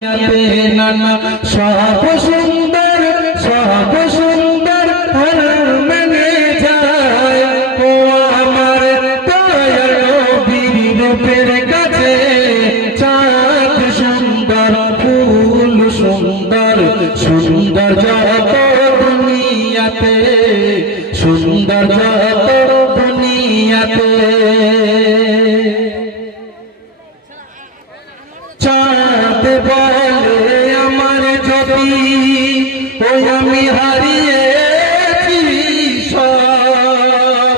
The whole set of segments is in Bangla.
নানা সব সুন্দর হর মনে যায় ও আমার দয়াল নবীর রূপের কাছে চাঁদ সুন্দর ফুল সুন্দর সুন্দর যত দুনিয়াতে সুন্দর যত দুনিয়াতে চাঁদ বলে আমার যদি ওই আমি হারিয়েছি সব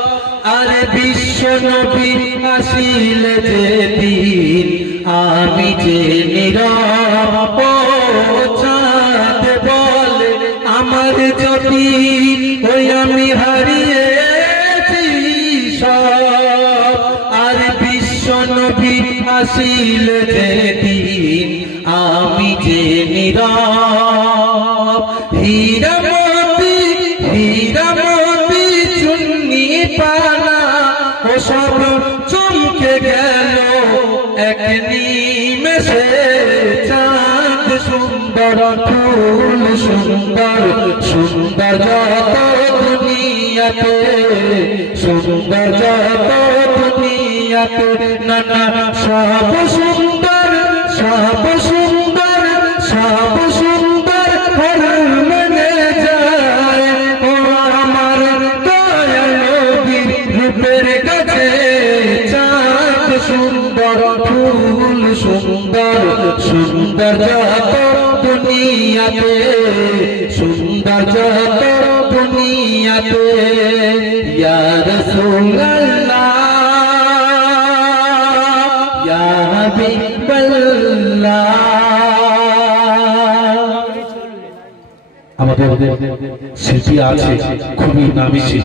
আর বিশ্ব নবী আসিলে যেদিন আমি যে নীরব চাঁদ বলে আমার যদি ওই আমি হারিয়েছি সব আর বিশ্ব নবী আসিলে যেদিন আমি যে নীরব হীরামতি চুন্নি পানা ও সব চমকে গেল এক নিমেষে চাঁদ সুন্দর ফুল সুন্দর সুন্দর যত দুনিয়াতে সুন্দর যত দুনিয়াতে নানা সব সুন্দর হর মনে যায় ও আমার দয়াল নবীর রূপের কাছে চাঁদ সুন্দর ফুল সুন্দর সুন্দর যত দুনিয়াতে সুন্দর যত দুনিয়াতে ইয়া রাসূলুল্লাহ ইয়া হাবিবাল্লাহ। আমাদের শিল্পী আছে খুবই নামী